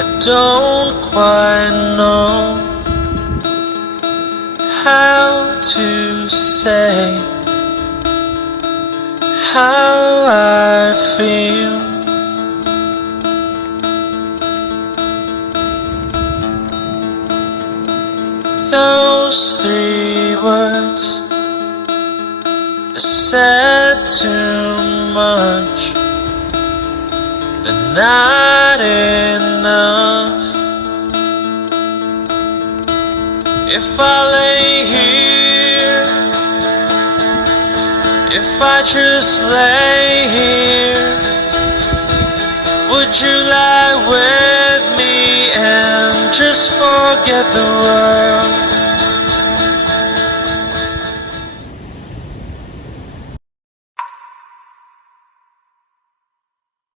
I don't quite know how to say how I feel. Those 3 words are said too much. They're not enough. If I lay here, if I just lay here, would you lie with me and just forget the world?